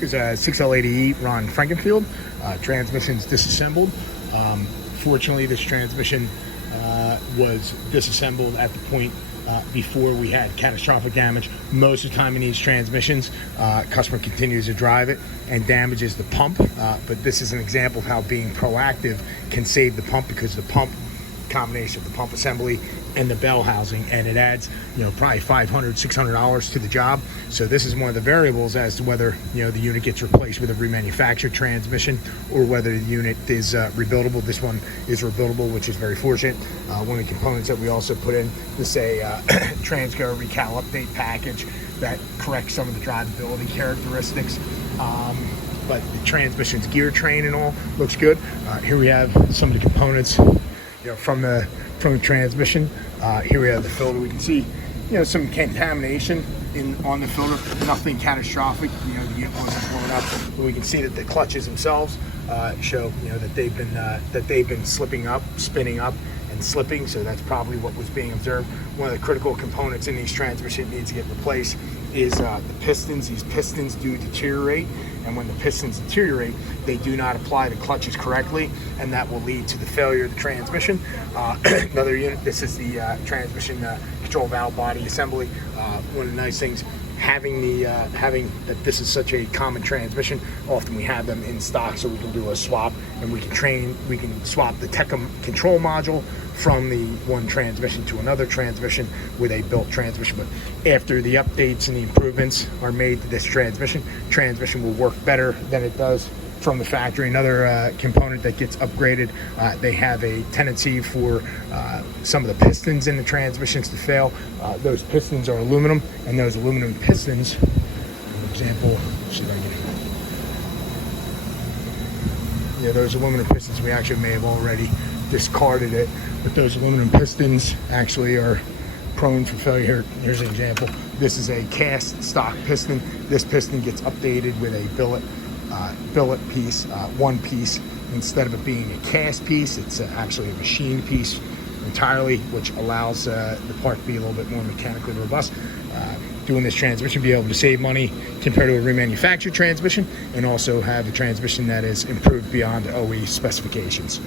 Is a 6L80E Ron Frankenfield. Transmission's disassembled. Fortunately, this transmission was disassembled at the point before we had catastrophic damage. Most of the time in these transmissions, customer continues to drive it and damages the pump. But this is an example of how being proactive can save the pump, because the pump, combination of the pump assembly and the bell housing, and it adds probably $500-$600 to the job. So this is one of the variables as to whether the unit gets replaced with a remanufactured transmission or whether the unit is rebuildable. This one is rebuildable, which is very fortunate. One of the components that we also put in is a Transco recal update package that corrects some of the drivability characteristics. But the transmission's gear train and all looks good. Here we have some of the components from the transmission. Here we have the filter. We can see some contamination on the filter, nothing catastrophic. The unit wasn't blown up, but we can see that the clutches themselves show that they've been slipping up, spinning up and slipping. So that's probably what was being observed. One of the critical components in these transmission needs to get replaced is the pistons. These pistons do deteriorate, and when the pistons deteriorate, they do not apply the clutches correctly, and that will lead to the failure of the transmission. Another unit, this is the transmission control valve body assembly. One of the nice things, having that this is such a common transmission, often we have them in stock, so we can do a swap, and we can swap the Tecum control module from the one transmission to another transmission with a built transmission. But after the updates and the improvements are made to this transmission will work better than it does from the factory. Another component that gets upgraded, they have a tendency for some of the pistons in the transmissions to fail. Those pistons are aluminum, and those aluminum pistons, for example, see if I can, those aluminum pistons, we actually may have already discarded it, but those aluminum pistons actually are prone for failure. Here's an example. This is a cast stock piston. This piston gets updated with a billet piece, one piece. Instead of it being a cast piece, it's actually a machined piece entirely, which allows the part to be a little bit more mechanically robust. Doing this transmission, be able to save money compared to a remanufactured transmission, and also have a transmission that is improved beyond OE specifications.